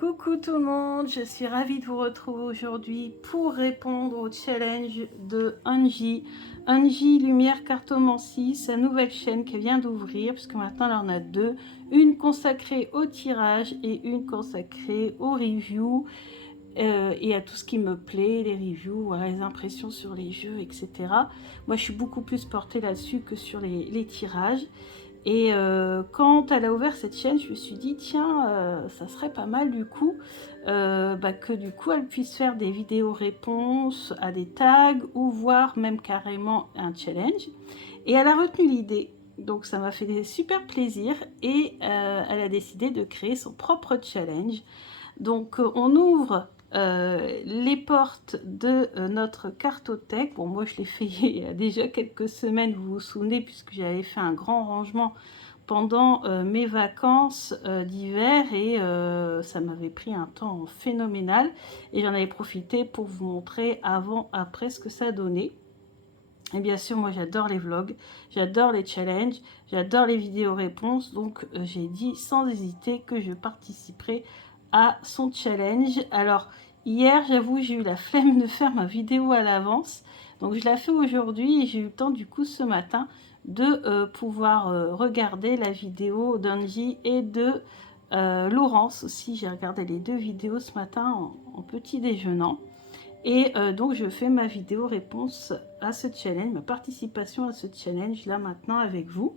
Coucou tout le monde, je suis ravie de vous retrouver aujourd'hui pour répondre au challenge de Angie. Angie Lumière Cartomancie, sa nouvelle chaîne qui vient d'ouvrir, puisque maintenant elle en a deux. Une consacrée au tirage et une consacrée aux reviews et à tout ce qui me plaît, les reviews, les impressions sur les jeux, etc. Moi je suis beaucoup plus portée là-dessus que sur les tirages. Et quand elle a ouvert cette chaîne, je me suis dit, tiens, ça serait pas mal du coup, que du coup elle puisse faire des vidéos réponses à des tags ou voire même carrément un challenge. Et elle a retenu l'idée, donc ça m'a fait super plaisir et elle a décidé de créer son propre challenge. Donc on ouvre les portes de notre cartothèque. Bon, moi je l'ai fait il y a déjà quelques semaines, vous vous souvenez, puisque j'avais fait un grand rangement pendant mes vacances d'hiver et ça m'avait pris un temps phénoménal et j'en avais profité pour vous montrer avant, après ce que ça donnait. Et bien sûr, moi j'adore les vlogs, j'adore les challenges, j'adore les vidéos réponses, donc j'ai dit sans hésiter que je participerai à son challenge. Alors hier, j'avoue, j'ai eu la flemme de faire ma vidéo à l'avance, donc je la fais aujourd'hui et j'ai eu le temps du coup ce matin de pouvoir regarder la vidéo d'Angie et de Laurence aussi. J'ai regardé les deux vidéos ce matin en petit déjeunant. Et donc je fais ma vidéo réponse à ce challenge, ma participation à ce challenge là maintenant avec vous.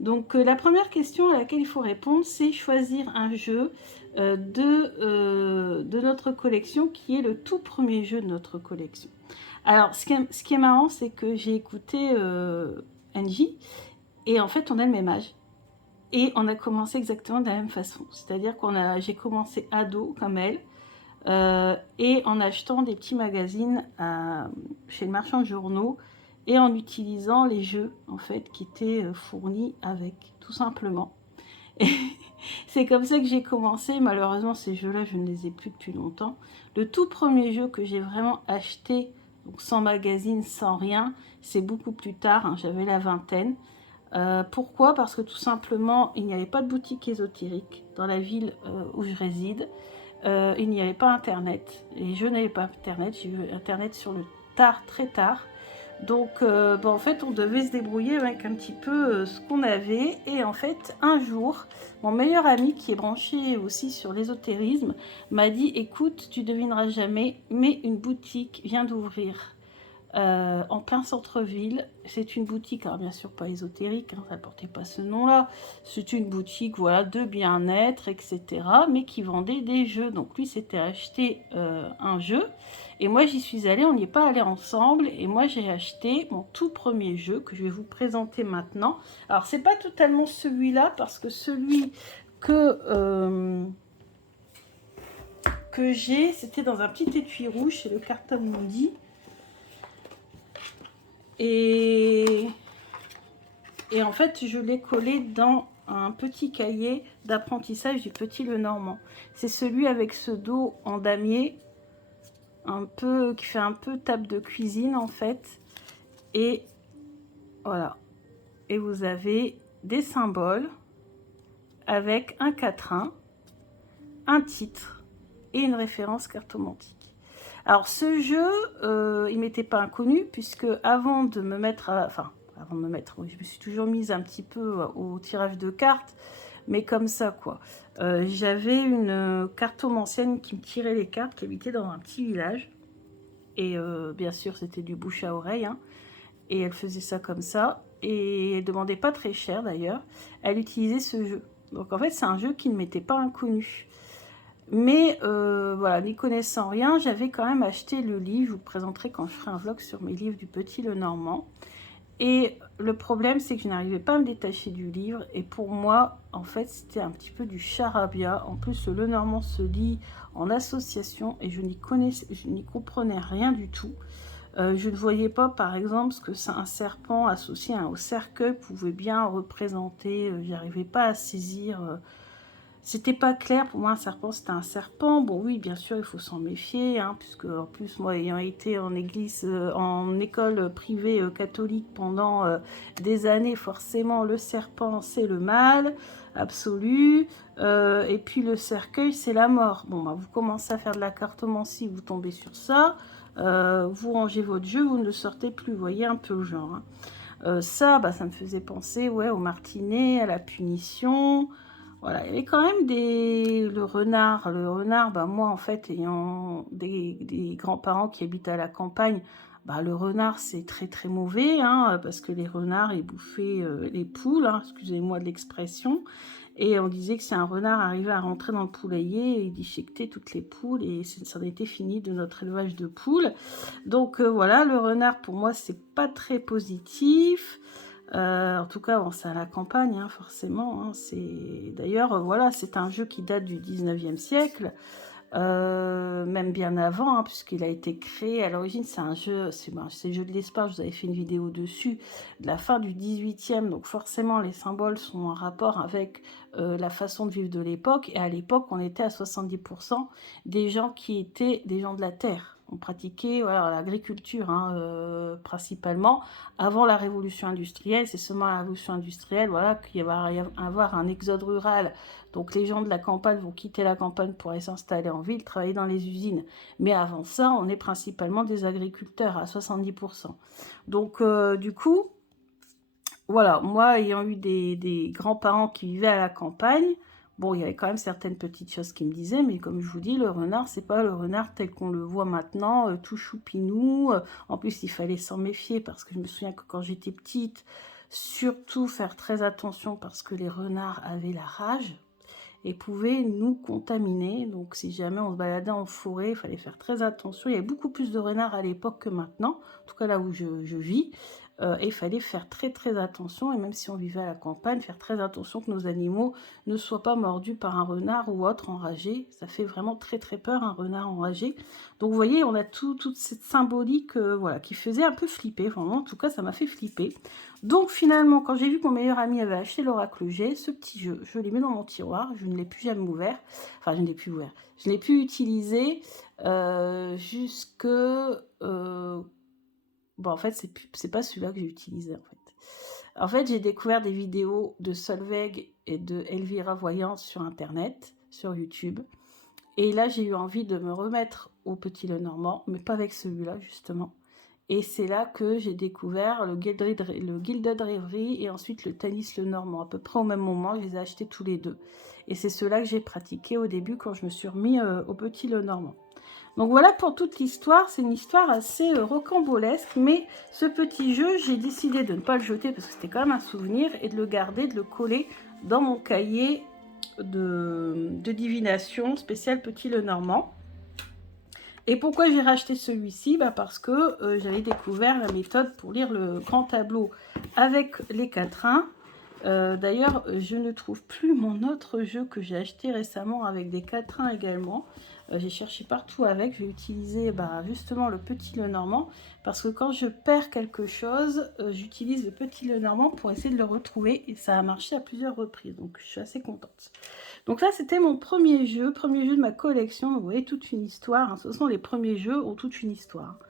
Donc la première question à laquelle il faut répondre, c'est choisir un jeu de notre collection qui est le tout premier jeu de notre collection. Alors ce qui est marrant, c'est que j'ai écouté Angie et en fait on a le même âge. Et on a commencé exactement de la même façon. C'est-à-dire j'ai commencé ado comme elle. Et en achetant des petits magazines chez le marchand de journaux et en utilisant les jeux en fait qui étaient fournis avec, tout simplement. Et c'est comme ça que j'ai commencé. Malheureusement, ces jeux-là, je ne les ai plus depuis longtemps. Le tout premier jeu que j'ai vraiment acheté, donc sans magazine, sans rien, c'est beaucoup plus tard, hein, j'avais la vingtaine. Pourquoi? Parce que tout simplement, il n'y avait pas de boutique ésotérique dans la ville où je réside. Il n'y avait pas internet et je n'avais pas internet, j'ai eu internet sur le tard, très tard. Donc en fait on devait se débrouiller avec un petit peu ce qu'on avait. Et en fait un jour, mon meilleur ami qui est branché aussi sur l'ésotérisme m'a dit, écoute, tu devineras jamais, mais une boutique vient d'ouvrir en plein centre-ville. C'est une boutique, alors bien sûr pas ésotérique, hein, ça ne portait pas ce nom-là. C'est une boutique, voilà, de bien-être, etc. Mais qui vendait des jeux. Donc lui s'était acheté un jeu. Et moi j'y suis allée, on n'y est pas allé ensemble. Et moi j'ai acheté mon tout premier jeu que je vais vous présenter maintenant. Alors c'est pas totalement celui-là, parce que celui que j'ai, c'était dans un petit étui rouge chez le Carton Mundi. Et en fait, je l'ai collé dans un petit cahier d'apprentissage du Petit Lenormand. C'est celui avec ce dos en damier, qui fait un peu table de cuisine en fait. Et voilà. Et vous avez des symboles avec un quatrain, un titre et une référence cartomantique. Alors ce jeu, il m'était pas inconnu, puisque avant de me mettre oui, je me suis toujours mise un petit peu au tirage de cartes, mais comme ça quoi. J'avais une cartomancienne qui me tirait les cartes, qui habitait dans un petit village, et bien sûr c'était du bouche à oreille, hein, et elle faisait ça comme ça, et elle demandait pas très cher d'ailleurs. Elle utilisait ce jeu, donc en fait c'est un jeu qui ne m'était pas inconnu. Mais voilà, n'y connaissant rien, j'avais quand même acheté le livre. Je vous le présenterai quand je ferai un vlog sur mes livres du Petit Lenormand. Et le problème, c'est que je n'arrivais pas à me détacher du livre. Et pour moi, en fait, c'était un petit peu du charabia. En plus, le Lenormand se lit en association et je n'y comprenais rien du tout. Je ne voyais pas, par exemple, ce que un serpent associé au cercueil pouvait bien représenter. J'arrivais pas à saisir C'était pas clair, pour moi un serpent c'était un serpent. Bon oui, bien sûr il faut s'en méfier, hein, puisque en plus moi ayant été en église, en école privée catholique pendant des années, forcément le serpent c'est le mal absolu, et puis le cercueil c'est la mort. Bon bah, vous commencez à faire de la cartomancie, vous tombez sur ça, vous rangez votre jeu, vous ne le sortez plus, vous voyez un peu le genre. Hein. Ça, bah, ça me faisait penser ouais, au martinet, à la punition. Voilà, il y avait quand même des... Le renard, bah, moi, en fait, ayant des grands-parents qui habitent à la campagne, bah, le renard, c'est très, très mauvais, hein, parce que les renards, ils bouffaient les poules, hein, excusez-moi de l'expression, et on disait que si un renard arrivait à rentrer dans le poulailler, il déchiquetait toutes les poules, et ça en était fini de notre élevage de poules. Donc voilà, le renard, pour moi, c'est pas très positif. En tout cas, bon, c'est à la campagne, hein, forcément. Hein, d'ailleurs, voilà, c'est un jeu qui date du 19e siècle, même bien avant, hein, puisqu'il a été créé. À l'origine, c'est un jeu, c'est le jeu de l'espace. Je vous avais fait une vidéo dessus, de la fin du 18e. Donc forcément, les symboles sont en rapport avec la façon de vivre de l'époque. Et à l'époque, on était à 70% des gens qui étaient des gens de la terre. On pratiquait voilà, l'agriculture hein, principalement avant la révolution industrielle. C'est seulement la révolution industrielle voilà, qu'il va y avoir un exode rural. Donc les gens de la campagne vont quitter la campagne pour aller s'installer en ville, travailler dans les usines. Mais avant ça, on est principalement des agriculteurs à 70%. Donc du coup, voilà, moi ayant eu des grands-parents qui vivaient à la campagne, bon, il y avait quand même certaines petites choses qui me disaient, mais comme je vous dis, le renard, c'est pas le renard tel qu'on le voit maintenant, tout choupinou. En plus, il fallait s'en méfier parce que je me souviens que quand j'étais petite, surtout faire très attention parce que les renards avaient la rage et pouvaient nous contaminer. Donc si jamais on se baladait en forêt, il fallait faire très attention. Il y avait beaucoup plus de renards à l'époque que maintenant, en tout cas là où je vis. Et il fallait faire très très attention, et même si on vivait à la campagne, faire très attention que nos animaux ne soient pas mordus par un renard ou autre enragé. Ça fait vraiment très très peur un renard enragé. Donc vous voyez, on a toute cette symbolique voilà, qui faisait un peu flipper. Enfin, en tout cas, ça m'a fait flipper. Donc finalement, quand j'ai vu que mon meilleur ami avait acheté l'Oracle G, ce petit jeu, je l'ai mis dans mon tiroir, je ne l'ai plus jamais ouvert. Enfin, je ne l'ai plus ouvert. Je ne l'ai plus utilisé jusque... Bon, en fait, c'est pas celui-là que j'ai utilisé, en fait. En fait, j'ai découvert des vidéos de Solveig et de Elvira Voyance sur Internet, sur YouTube. Et là, j'ai eu envie de me remettre au Petit Lenormand, mais pas avec celui-là, justement. Et c'est là que j'ai découvert le Gilded Reverie et ensuite le Tanis Lenormand. À peu près au même moment, je les ai achetés tous les deux. Et c'est ceux-là que j'ai pratiqué au début quand je me suis remis au Petit Lenormand. Donc voilà pour toute l'histoire, c'est une histoire assez rocambolesque, mais ce petit jeu, j'ai décidé de ne pas le jeter parce que c'était quand même un souvenir et de le garder, de le coller dans mon cahier de divination spécial Petit Lenormand. Et pourquoi j'ai racheté celui-ci parce que j'avais découvert la méthode pour lire le grand tableau avec les quatrains. D'ailleurs, je ne trouve plus mon autre jeu que j'ai acheté récemment avec des quatrains également. J'ai cherché partout avec, j'ai utilisé justement le Petit Lenormand parce que quand je perds quelque chose, j'utilise le Petit Lenormand pour essayer de le retrouver et ça a marché à plusieurs reprises, donc je suis assez contente. Donc là, c'était mon premier jeu de ma collection. Vous voyez, toute une histoire, hein. Ce sont les premiers jeux ont toute une histoire.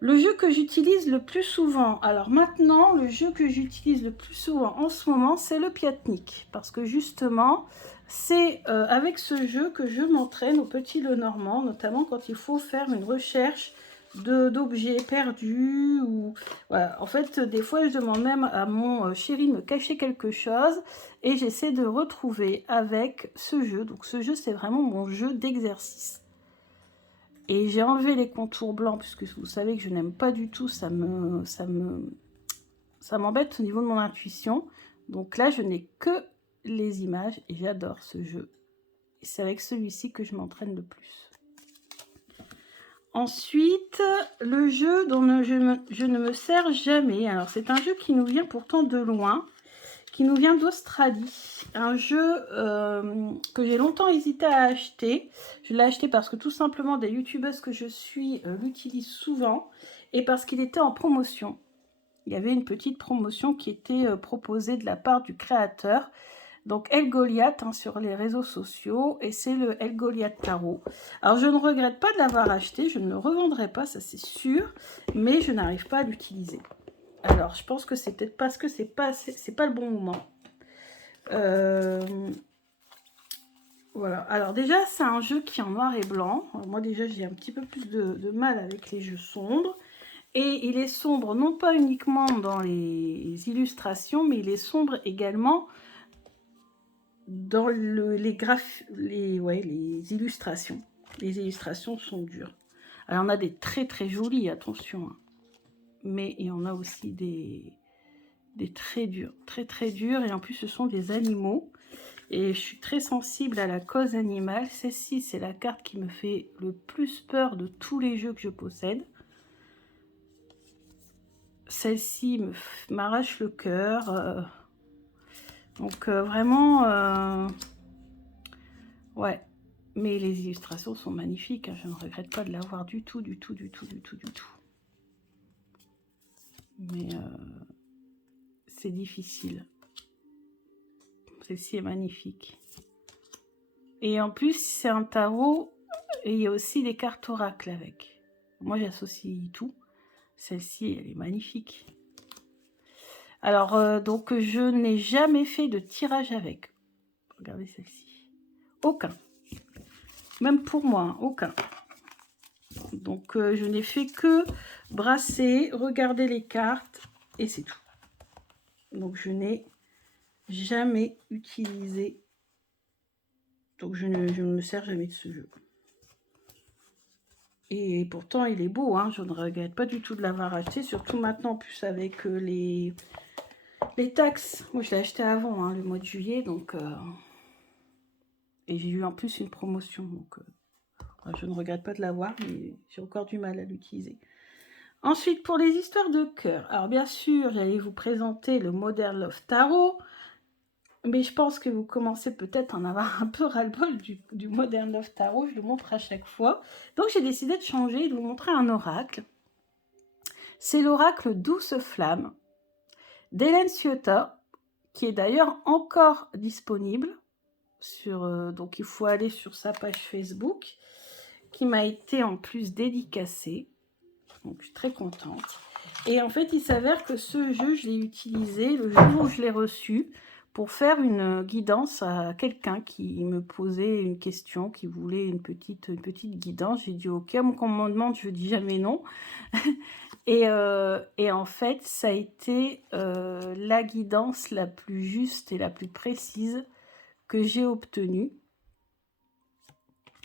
Le jeu que j'utilise le plus souvent, alors maintenant, le jeu que j'utilise le plus souvent en ce moment, c'est le Piatnik. Parce que justement, c'est avec ce jeu que je m'entraîne au Petit Lenormand, notamment quand il faut faire une recherche d'objets perdus. Ou voilà. En fait, des fois, je demande même à mon chéri de me cacher quelque chose et j'essaie de retrouver avec ce jeu. Donc ce jeu, c'est vraiment mon jeu d'exercice. Et j'ai enlevé les contours blancs, puisque vous savez que je n'aime pas du tout, ça m'embête au niveau de mon intuition. Donc là, je n'ai que les images et j'adore ce jeu. Et c'est avec celui-ci que je m'entraîne le plus. Ensuite, le jeu dont je ne me sers jamais. Alors, c'est un jeu qui nous vient pourtant de loin, qui nous vient d'Australie. Un jeu que j'ai longtemps hésité à acheter. Je l'ai acheté parce que tout simplement des youtubeuses que je suis l'utilisent souvent et parce qu'il était en promotion. Il y avait une petite promotion qui était proposée de la part du créateur. Donc El Goliath hein, sur les réseaux sociaux, et c'est le El Goliath Tarot. Alors je ne regrette pas de l'avoir acheté, je ne le revendrai pas, ça c'est sûr, mais je n'arrive pas à l'utiliser. Alors je pense que c'est peut-être parce que c'est pas le bon moment. Voilà, alors déjà c'est un jeu qui est en noir et blanc. Alors, moi déjà j'ai un petit peu plus de mal avec les jeux sombres. Et il est sombre non pas uniquement dans les illustrations, mais il est sombre également dans les illustrations. Les illustrations sont dures. Alors on a des très très jolies, attention. Hein. Mais il y en a aussi des très durs. Très très durs. Et en plus ce sont des animaux. Et je suis très sensible à la cause animale. Celle-ci, c'est la carte qui me fait le plus peur de tous les jeux que je possède. Celle-ci m'arrache le cœur. Donc vraiment, ouais. Mais les illustrations sont magnifiques. Hein. Je ne regrette pas de l'avoir du tout, du tout, du tout, du tout, du tout. Mais c'est difficile. Celle-ci est magnifique. Et en plus, c'est un tarot et il y a aussi des cartes oracles avec. Moi, j'associe tout. Celle-ci, elle est magnifique. Alors, donc, je n'ai jamais fait de tirage avec. Regardez celle-ci. Aucun. Même pour moi, hein, aucun. Donc, je n'ai fait que brasser, regarder les cartes et c'est tout. Donc, je n'ai jamais utilisé. Donc, je ne me sers jamais de ce jeu. Et pourtant, il est beau. Hein, je ne regrette pas du tout de l'avoir acheté. Surtout maintenant, en plus, avec les taxes. Moi, je l'ai acheté avant, hein, le mois de juillet. Donc, et j'ai eu en plus une promotion. Donc, je ne regrette pas de l'avoir, mais j'ai encore du mal à l'utiliser. Ensuite, pour les histoires de cœur. Alors, bien sûr, j'allais vous présenter le Modern Love Tarot. Mais je pense que vous commencez peut-être à en avoir un peu ras-le-bol du Modern Love Tarot. Je le montre à chaque fois. Donc, j'ai décidé de changer et de vous montrer un oracle. C'est l'oracle Douce Flamme d'Hélène Ciotat, qui est d'ailleurs encore disponible. Donc, il faut aller sur sa page Facebook, qui m'a été en plus dédicacée. Donc, je suis très contente. Et en fait, il s'avère que ce jeu, je l'ai utilisé le jour où je l'ai reçu pour faire une guidance à quelqu'un qui me posait une question, qui voulait une petite guidance. J'ai dit ok, quand on me demande, je dis jamais non. et en fait, ça a été la guidance la plus juste et la plus précise que j'ai obtenue.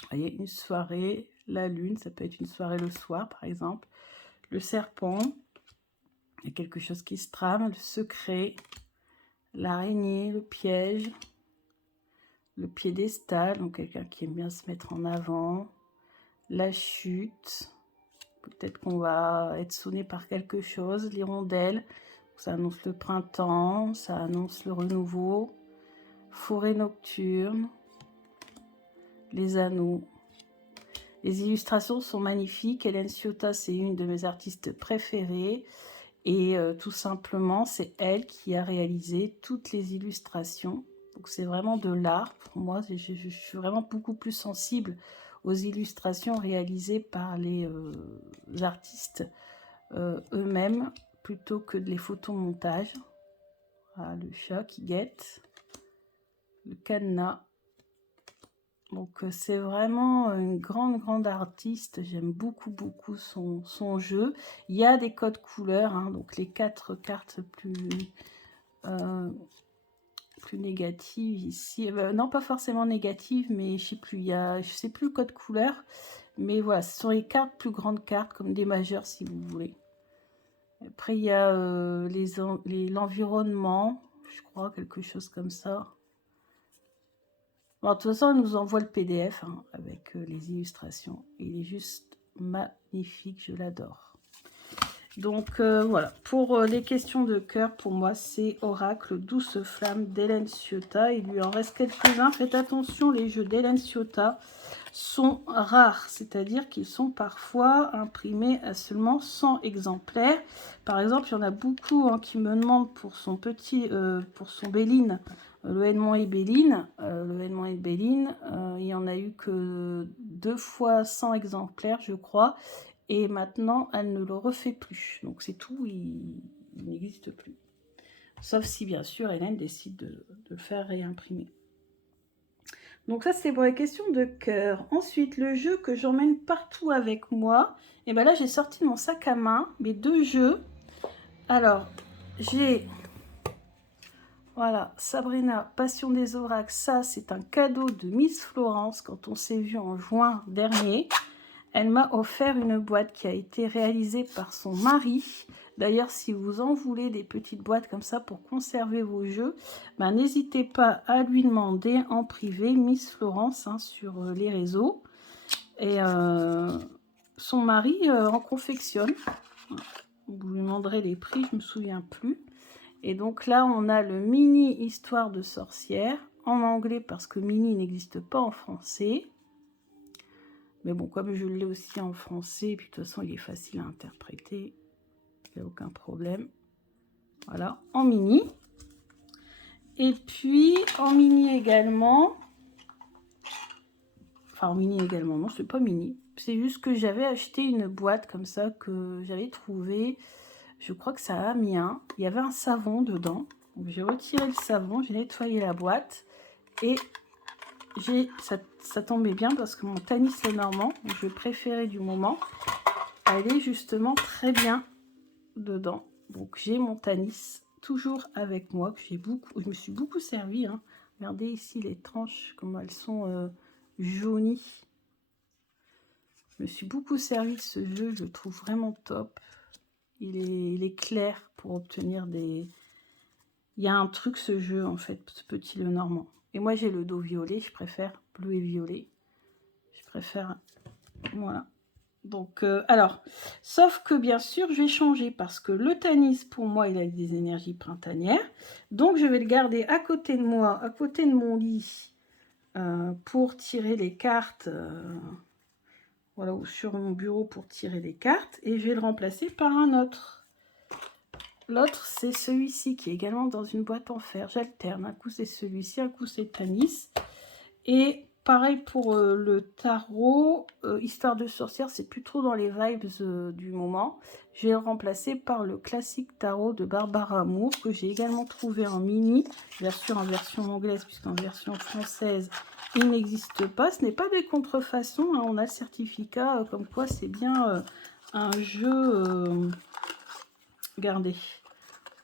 Vous voyez, une soirée, la lune, ça peut être une soirée le soir par exemple. Le serpent, il y a quelque chose qui se trame, le secret, l'araignée, le piège, le piédestal, donc quelqu'un qui aime bien se mettre en avant, la chute, peut-être qu'on va être sonné par quelque chose, l'hirondelle, ça annonce le printemps, ça annonce le renouveau, forêt nocturne, les anneaux. Les illustrations sont magnifiques. Hélène Ciotat, c'est une de mes artistes préférées. Et tout simplement, c'est elle qui a réalisé toutes les illustrations. Donc c'est vraiment de l'art pour moi. Je suis vraiment beaucoup plus sensible aux illustrations réalisées par les artistes eux-mêmes plutôt que les photomontages. Voilà, le chat qui guette, le cadenas. Donc c'est vraiment une grande artiste, j'aime beaucoup son jeu. Il y a des codes couleurs, hein, donc les 4 cartes plus négatives ici. Non, pas forcément négatives, mais je sais plus, je sais plus le code couleur. Mais voilà, ce sont les 4 plus grandes cartes, comme des majeures si vous voulez. Après, il y a l'environnement, je crois, quelque chose comme ça. Bon, de toute façon, elle nous envoie le PDF hein, avec les illustrations. Il est juste magnifique, je l'adore. Donc voilà, pour les questions de cœur, pour moi, c'est Oracle Douce Flamme d'Hélène Ciotat. Il lui en reste quelques-uns. Faites attention, les jeux d'Hélène Ciotat sont rares, c'est-à-dire qu'ils sont parfois imprimés à seulement 100 exemplaires. Par exemple, il y en a beaucoup hein, qui me demandent pour son Béline le Edmond et Béline. Il n'y en a eu que 2 fois 100 exemplaires, je crois. Et maintenant, elle ne le refait plus. Donc c'est tout, il n'existe plus. Sauf si, bien sûr, Hélène décide de le faire réimprimer. Donc ça, c'est pour les questions de cœur. Ensuite, le jeu que j'emmène partout avec moi. Et bien là, j'ai sorti de mon sac à main mes 2 jeux. Alors, j'ai... Voilà, Sabrina, Passion des Oracles. Ça, c'est un cadeau de Miss Florence quand on s'est vu en juin dernier. Elle m'a offert une boîte qui a été réalisée par son mari. D'ailleurs, si vous en voulez des petites boîtes comme ça pour conserver vos jeux, ben, n'hésitez pas à lui demander en privé, Miss Florence, hein, sur les réseaux. Et son mari en confectionne. Vous lui demanderez les prix, je ne me souviens plus. Et donc là, on a le mini Histoire de sorcière en anglais parce que mini n'existe pas en français. Mais bon, comme je l'ai aussi en français, et puis de toute façon, il est facile à interpréter. Il n'y a aucun problème. Voilà, en mini. Et puis, en mini également. Enfin, en mini également, non, c'est pas mini. C'est juste que j'avais acheté une boîte comme ça que j'avais trouvée. Je crois que ça a Amiens. Il y avait un savon dedans. Donc, j'ai retiré le savon, j'ai nettoyé la boîte. Et ça tombait bien parce que mon Tanis Lenormand, je préférais du moment, elle est justement très bien dedans. Donc j'ai mon Tanis toujours avec moi, que je me suis beaucoup servi. Hein. Regardez ici les tranches, comment elles sont jaunies. Je me suis beaucoup servi de ce jeu, je le trouve vraiment top. Il est clair pour obtenir des... Il y a un truc ce jeu en fait, ce petit Lenormand. Et moi j'ai le dos violet, je préfère bleu et violet. Je préfère... Voilà. Donc, alors, sauf que bien sûr, je vais changer parce que le Tanis, pour moi, il a des énergies printanières. Donc, je vais le garder à côté de moi, à côté de mon lit, pour tirer les cartes. Voilà, ou sur mon bureau pour tirer les cartes. Et je vais le remplacer par un autre. L'autre, c'est celui-ci qui est également dans une boîte en fer. J'alterne. Un coup, c'est celui-ci, un coup, c'est Tanis. Et pareil pour le tarot, Histoire de sorcière, c'est plus trop dans les vibes du moment. Je vais le remplacer par le classique tarot de Barbara Amour, que j'ai également trouvé en mini, bien sûr en version anglaise, puisqu'en version française, il n'existe pas. Ce n'est pas des contrefaçons, hein, on a le certificat, comme quoi c'est bien un jeu... regardez,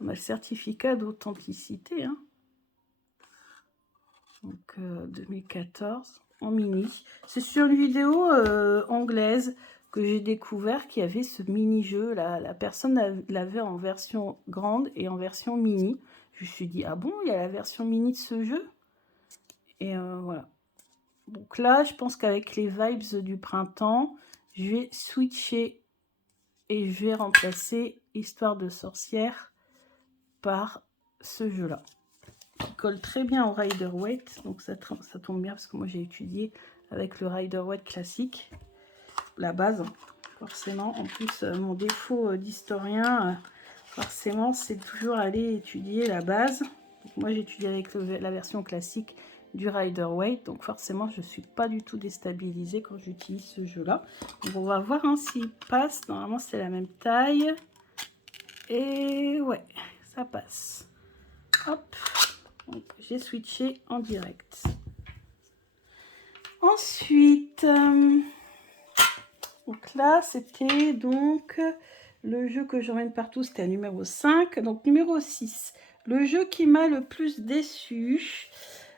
on a le certificat d'authenticité, hein. Donc 2014 en mini. C'est sur une vidéo anglaise que j'ai découvert qu'il y avait ce mini-jeu. La personne l'avait en version grande et en version mini. Je me suis dit, ah bon, il y a la version mini de ce jeu? Et voilà. Donc là, je pense qu'avec les vibes du printemps, je vais switcher et je vais remplacer Histoire de sorcière par ce jeu-là. Qui colle très bien au Rider-Waite, donc ça tombe bien parce que moi j'ai étudié avec le Rider-Waite classique, la base, forcément. En plus, mon défaut d'historien, forcément, c'est toujours aller étudier la base. Donc, moi j'ai étudié avec la version classique du Rider-Waite, donc forcément je ne suis pas du tout déstabilisée quand j'utilise ce jeu-là. Donc on va voir hein, s'il passe. Normalement c'est la même taille. Et ouais, ça passe. Hop. J'ai switché en direct. Ensuite, donc là, c'était donc le jeu que j'emmène partout, c'était un numéro 5. Donc numéro 6, le jeu qui m'a le plus déçu.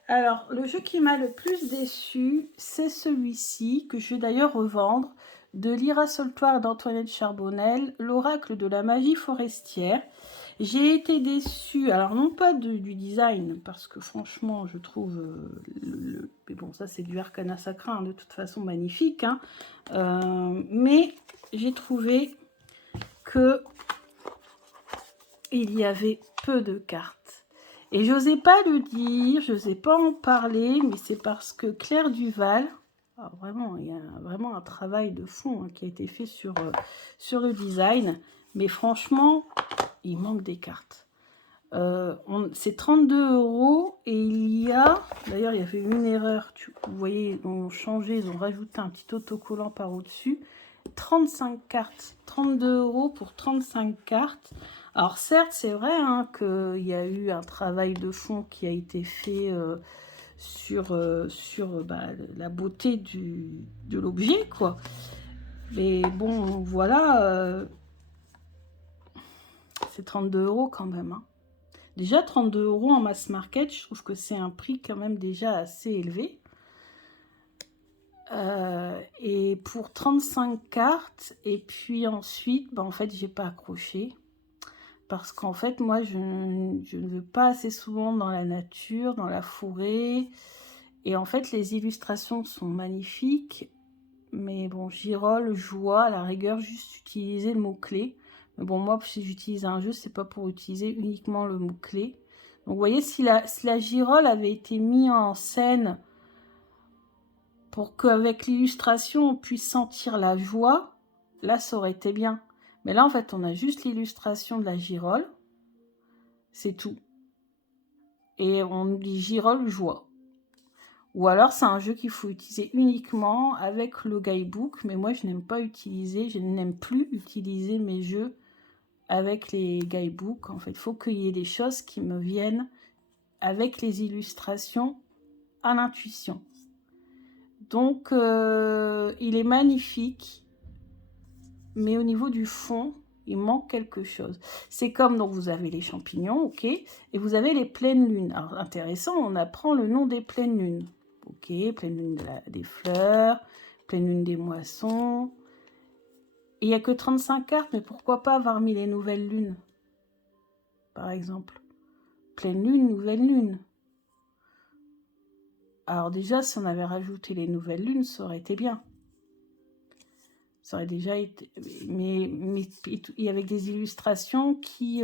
Alors, le jeu qui m'a le plus déçu, c'est celui-ci, que je vais d'ailleurs revendre, de l'Irassoltoire d'Antoinette Charbonnel, l'oracle de la magie forestière. J'ai été déçue, alors non pas du design, parce que franchement, je trouve, mais bon, ça c'est du Arcana Sacra, hein, de toute façon magnifique, hein, mais j'ai trouvé que il y avait peu de cartes. Et j'osais pas le dire, je n'osais pas en parler, mais c'est parce que Claire Duval, vraiment, il y a vraiment un travail de fond hein, qui a été fait sur le design, mais franchement, il manque des cartes. C'est 32 € et il y a, d'ailleurs il y avait une erreur, vous voyez, ils ont changé, ils ont rajouté un petit autocollant par au-dessus, 35 cartes, 32 € pour 35 cartes. Alors certes, c'est vrai hein, qu'il y a eu un travail de fond qui a été fait sur la beauté de l'objet, quoi. Mais bon, voilà, c'est 32 € quand même. Hein. Déjà, 32 € en mass market, je trouve que c'est un prix quand même déjà assez élevé. Et pour 35 cartes, et puis ensuite, en fait, j'ai pas accroché. Parce qu'en fait, moi, je ne vais pas assez souvent dans la nature, dans la forêt. Et en fait, les illustrations sont magnifiques. Mais bon, girole, joie, à la rigueur, juste utiliser le mot-clé. Mais bon, moi, si j'utilise un jeu, c'est pas pour utiliser uniquement le mot-clé. Donc, vous voyez, si la girole avait été mise en scène pour qu'avec l'illustration, on puisse sentir la joie, là, ça aurait été bien. Mais là, en fait, on a juste l'illustration de la girole. C'est tout. Et on dit girole, joie. Ou alors, c'est un jeu qu'il faut utiliser uniquement avec le guidebook. Mais moi, je n'aime pas utiliser, je n'aime plus utiliser mes jeux avec les guidebooks. En fait, il faut qu'il y ait des choses qui me viennent avec les illustrations à l'intuition. Donc, il est magnifique. Mais au niveau du fond, il manque quelque chose. C'est comme, donc vous avez les champignons, ok, et vous avez les pleines lunes. Alors, intéressant, on apprend le nom des pleines lunes. Ok, pleine lune des fleurs, pleine lune des moissons. Et il n'y a que 35 cartes, mais pourquoi pas avoir mis les nouvelles lunes, par exemple. Pleine lune, nouvelle lune. Alors déjà, si on avait rajouté les nouvelles lunes, ça aurait été bien. Ça aurait déjà été... Mais avec des illustrations qui...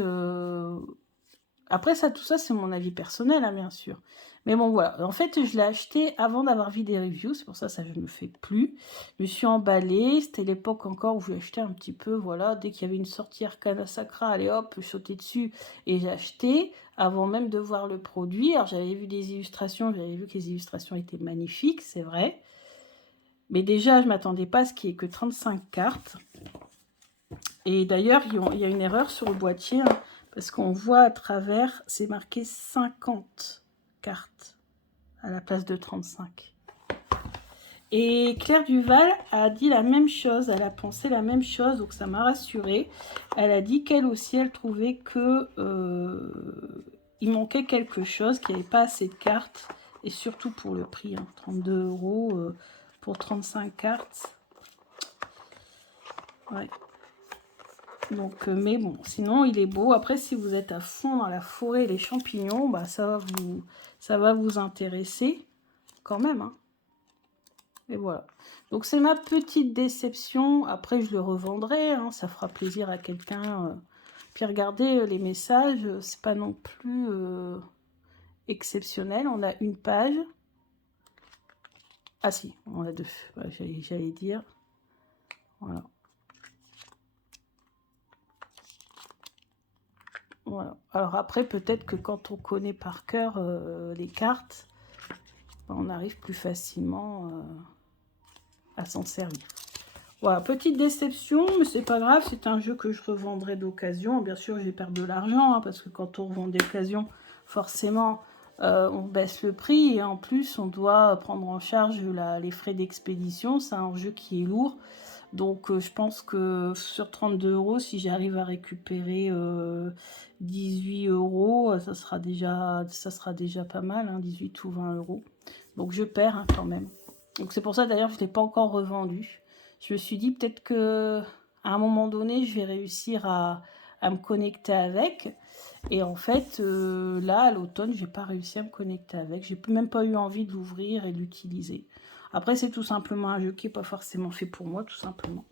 Après, tout ça, c'est mon avis personnel, hein, bien sûr. Mais bon, voilà. En fait, je l'ai acheté avant d'avoir vu des reviews. C'est pour ça que je ne le fais plus. Je me suis emballée. C'était l'époque encore où je achetais un petit peu. Voilà, dès qu'il y avait une sortie Arcana Sacra, allez hop, je sautais dessus et j'ai acheté avant même de voir le produit. Alors, j'avais vu des illustrations. J'avais vu que les illustrations étaient magnifiques, c'est vrai. Mais déjà, je ne m'attendais pas à ce qu'il n'y ait que 35 cartes. Et d'ailleurs, il y a une erreur sur le boîtier. Hein. Parce qu'on voit à travers, c'est marqué 50 cartes à la place de 35. Et Claire Duval a dit la même chose, elle a pensé la même chose, donc ça m'a rassurée. Elle a dit qu'elle aussi, elle trouvait que il manquait quelque chose, qu'il n'y avait pas assez de cartes, et surtout pour le prix, hein, 32 € pour 35 cartes. Ouais. Donc, mais bon, sinon il est beau. Après, si vous êtes à fond dans la forêt et les champignons, bah, ça va vous intéresser quand même. Hein. Et voilà. Donc, c'est ma petite déception. Après, je le revendrai. Hein, ça fera plaisir à quelqu'un. Puis, regardez les messages. C'est pas non plus exceptionnel. On a une page. Ah si, on a deux. Ouais, j'allais dire. Voilà. Voilà. Alors après, peut-être que quand on connaît par cœur les cartes, on arrive plus facilement à s'en servir. Voilà, petite déception, mais c'est pas grave, c'est un jeu que je revendrai d'occasion. Bien sûr, je vais perdre de l'argent, hein, parce que quand on revend d'occasion, forcément, on baisse le prix. Et en plus, on doit prendre en charge les frais d'expédition. C'est un jeu qui est lourd. Donc, je pense que sur 32 €, si j'arrive à récupérer 18 €, ça sera déjà pas mal, hein, 18 ou 20 €. Donc, je perds hein, quand même. Donc, c'est pour ça, d'ailleurs, je ne l'ai pas encore revendu. Je me suis dit peut-être qu'à un moment donné, je vais réussir à me connecter avec. Et en fait, là, à l'automne, je n'ai pas réussi à me connecter avec. Je n'ai même pas eu envie de l'ouvrir et de l'utiliser. Après, c'est tout simplement un jeu qui n'est pas forcément fait pour moi, tout simplement.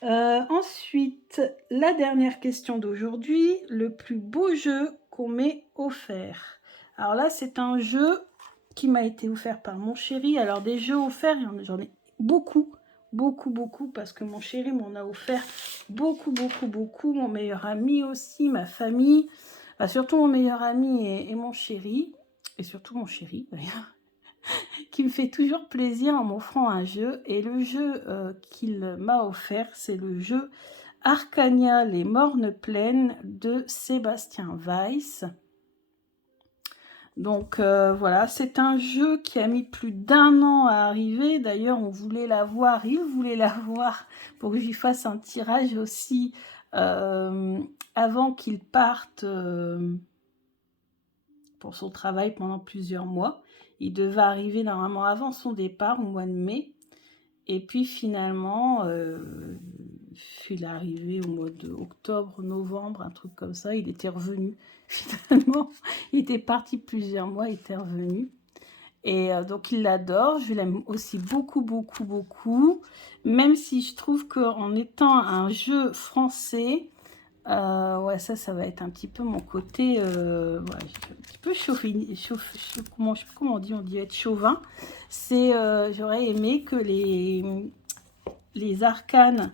Ensuite, la dernière question d'aujourd'hui, le plus beau jeu qu'on m'ait offert. Alors là, c'est un jeu qui m'a été offert par mon chéri. Alors des jeux offerts, j'en ai beaucoup, parce que mon chéri m'en a offert beaucoup, mon meilleur ami aussi, ma famille. Bah, surtout mon meilleur ami et mon chéri, et surtout mon chéri d'ailleurs, qui me fait toujours plaisir en m'offrant un jeu. Et le jeu qu'il m'a offert, c'est le jeu Arcania, les Mornes Plaines de Sébastien Weiss. Donc voilà, c'est un jeu qui a mis plus d'1 an à arriver. D'ailleurs, on voulait l'avoir, il voulait l'avoir pour que j'y fasse un tirage aussi avant qu'il parte pour son travail pendant plusieurs mois. Il devait arriver normalement avant son départ, au mois de mai. Et puis finalement, il est arrivé au mois d'octobre, novembre, un truc comme ça. Il était revenu finalement. Il était parti plusieurs mois, il était revenu. Et donc il l'adore, je l'aime aussi beaucoup, beaucoup, beaucoup. Même si je trouve qu'en étant un jeu français, ouais, ça va être un petit peu mon côté, ouais, un petit peu comment on dit être chauvin. C'est, j'aurais aimé que les arcanes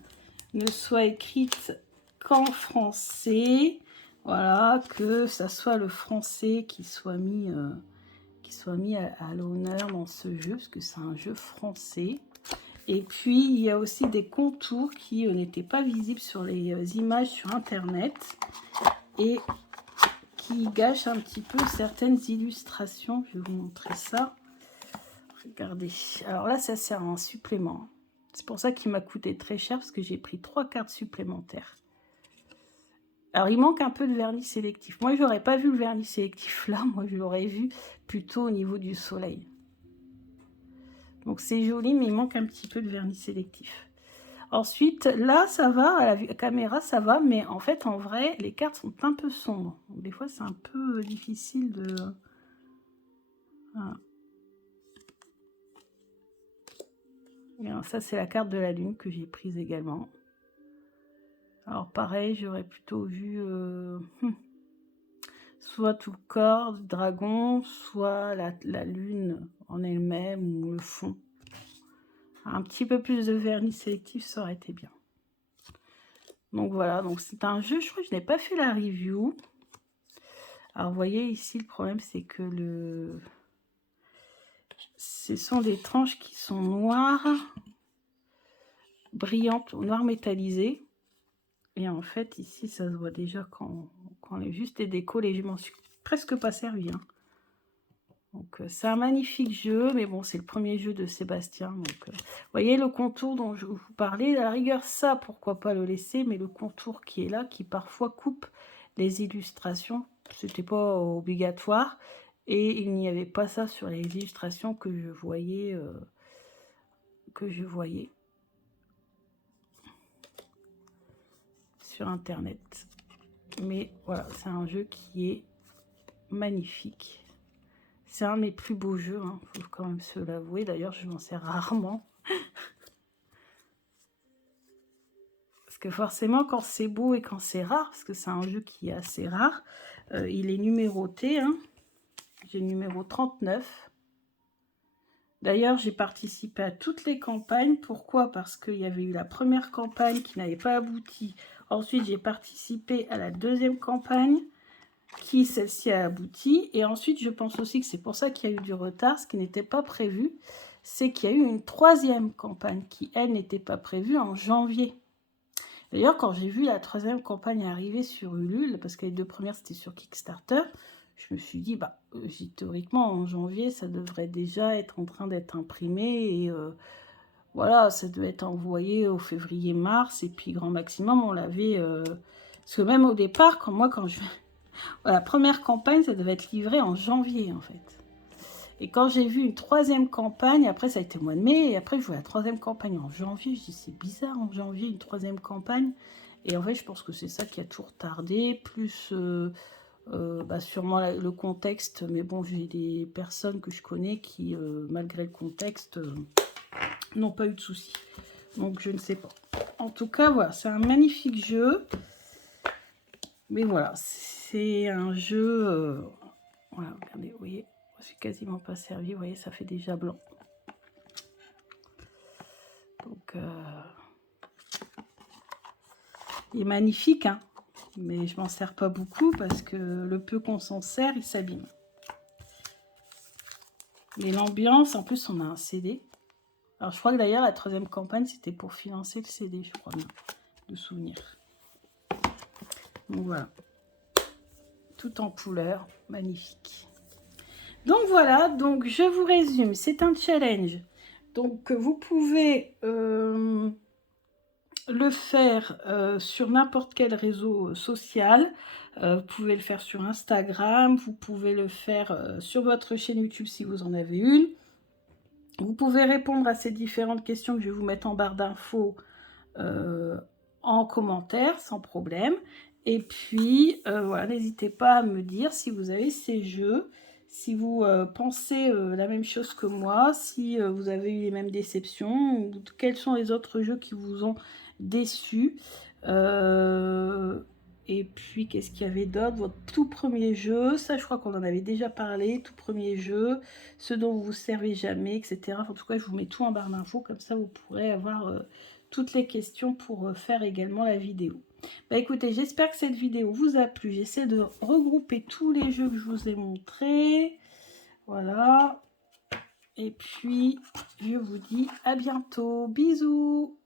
ne soient écrites qu'en français. Voilà, que ça soit le français qui soit mis à l'honneur dans ce jeu, parce que c'est un jeu français. Et puis, il y a aussi des contours qui n'étaient pas visibles sur les images sur Internet et qui gâchent un petit peu certaines illustrations. Je vais vous montrer ça. Regardez. Alors là, ça sert à un supplément. C'est pour ça qu'il m'a coûté très cher, parce que j'ai pris 3 cartes supplémentaires. Alors, il manque un peu de vernis sélectif. Moi, je n'aurais pas vu le vernis sélectif là. Moi, je l'aurais vu plutôt au niveau du soleil. Donc c'est joli, mais il manque un petit peu de vernis sélectif. Ensuite, là, ça va, à la caméra, ça va, mais en fait, en vrai, les cartes sont un peu sombres. Donc, des fois, c'est un peu difficile de... Voilà. Alors, ça, c'est la carte de la lune que j'ai prise également. Alors, pareil, j'aurais plutôt vu soit tout le corps du dragon, soit la lune en elle-même ou le fond. Un petit peu plus de vernis sélectif, ça aurait été bien. Donc voilà, donc c'est un jeu, je crois que je n'ai pas fait la review. Alors vous voyez ici, le problème c'est que ce sont des tranches qui sont noires, brillantes, noir métallisé. Et en fait ici, ça se voit déjà quand juste les décos, je m'en suis presque pas servi. Hein. Donc c'est un magnifique jeu, mais bon, c'est le premier jeu de Sébastien. Donc, vous voyez le contour dont je vous parlais, à la rigueur, ça, pourquoi pas le laisser, mais le contour qui est là, qui parfois coupe les illustrations, c'était pas obligatoire, et il n'y avait pas ça sur les illustrations que je voyais, sur Internet. Mais voilà, c'est un jeu qui est magnifique. C'est un de mes plus beaux jeux, hein, faut quand même se l'avouer. D'ailleurs, je m'en sers rarement. Parce que forcément, quand c'est beau et quand c'est rare, parce que c'est un jeu qui est assez rare, il est numéroté. Hein. J'ai le numéro 39. D'ailleurs, j'ai participé à toutes les campagnes. Pourquoi? Parce qu'il y avait eu la première campagne qui n'avait pas abouti. Ensuite, j'ai participé à la deuxième campagne qui, celle-ci, a abouti. Et ensuite, je pense aussi que c'est pour ça qu'il y a eu du retard, ce qui n'était pas prévu. C'est qu'il y a eu une troisième campagne qui, elle, n'était pas prévue en janvier. D'ailleurs, quand j'ai vu la troisième campagne arriver sur Ulule, parce que les 2 premières, c'était sur Kickstarter, je me suis dit, bah, théoriquement, en janvier, ça devrait déjà être en train d'être imprimé. Et voilà, ça devait être envoyé au février-mars. Et puis, grand maximum, on l'avait... parce que même au départ, quand je... la première campagne, ça devait être livré en janvier, en fait. Et quand j'ai vu une troisième campagne, après ça a été au mois de mai, et après je vois la troisième campagne en janvier, je dis c'est bizarre en janvier une troisième campagne. Et en fait je pense que c'est ça qui a tout retardé, plus bah, sûrement le contexte, mais bon j'ai des personnes que je connais qui malgré le contexte n'ont pas eu de soucis. Donc je ne sais pas. En tout cas voilà, c'est un magnifique jeu. Mais voilà, c'est un jeu... voilà, regardez, vous voyez. Je suis quasiment pas servi, vous voyez, ça fait déjà blanc. Donc, il est magnifique, hein. Mais je m'en sers pas beaucoup parce que le peu qu'on s'en sert, il s'abîme. Mais l'ambiance, en plus, on a un CD. Alors, je crois que d'ailleurs, la 3e campagne, c'était pour financer le CD, je crois bien, de souvenir. Donc, voilà. Tout en couleur, magnifique. Donc, voilà. Donc, je vous résume. C'est un challenge. Donc, vous pouvez le faire sur n'importe quel réseau social. Vous pouvez le faire sur Instagram. Vous pouvez le faire sur votre chaîne YouTube si vous en avez une. Vous pouvez répondre à ces différentes questions que je vais vous mettre en barre d'infos en commentaire, sans problème. Et puis, voilà, n'hésitez pas à me dire si vous avez ces jeux, si vous pensez la même chose que moi, si vous avez eu les mêmes déceptions, ou quels sont les autres jeux qui vous ont déçu. Et puis, qu'est-ce qu'il y avait d'autre? Votre tout premier jeu, ça je crois qu'on en avait déjà parlé, tout premier jeu, ce dont vous vous servez jamais, etc. En tout cas, je vous mets tout en barre d'infos, comme ça vous pourrez avoir toutes les questions pour faire également la vidéo. Bah écoutez, j'espère que cette vidéo vous a plu. J'essaie de regrouper tous les jeux que je vous ai montrés. Voilà. Et puis, je vous dis à bientôt. Bisous!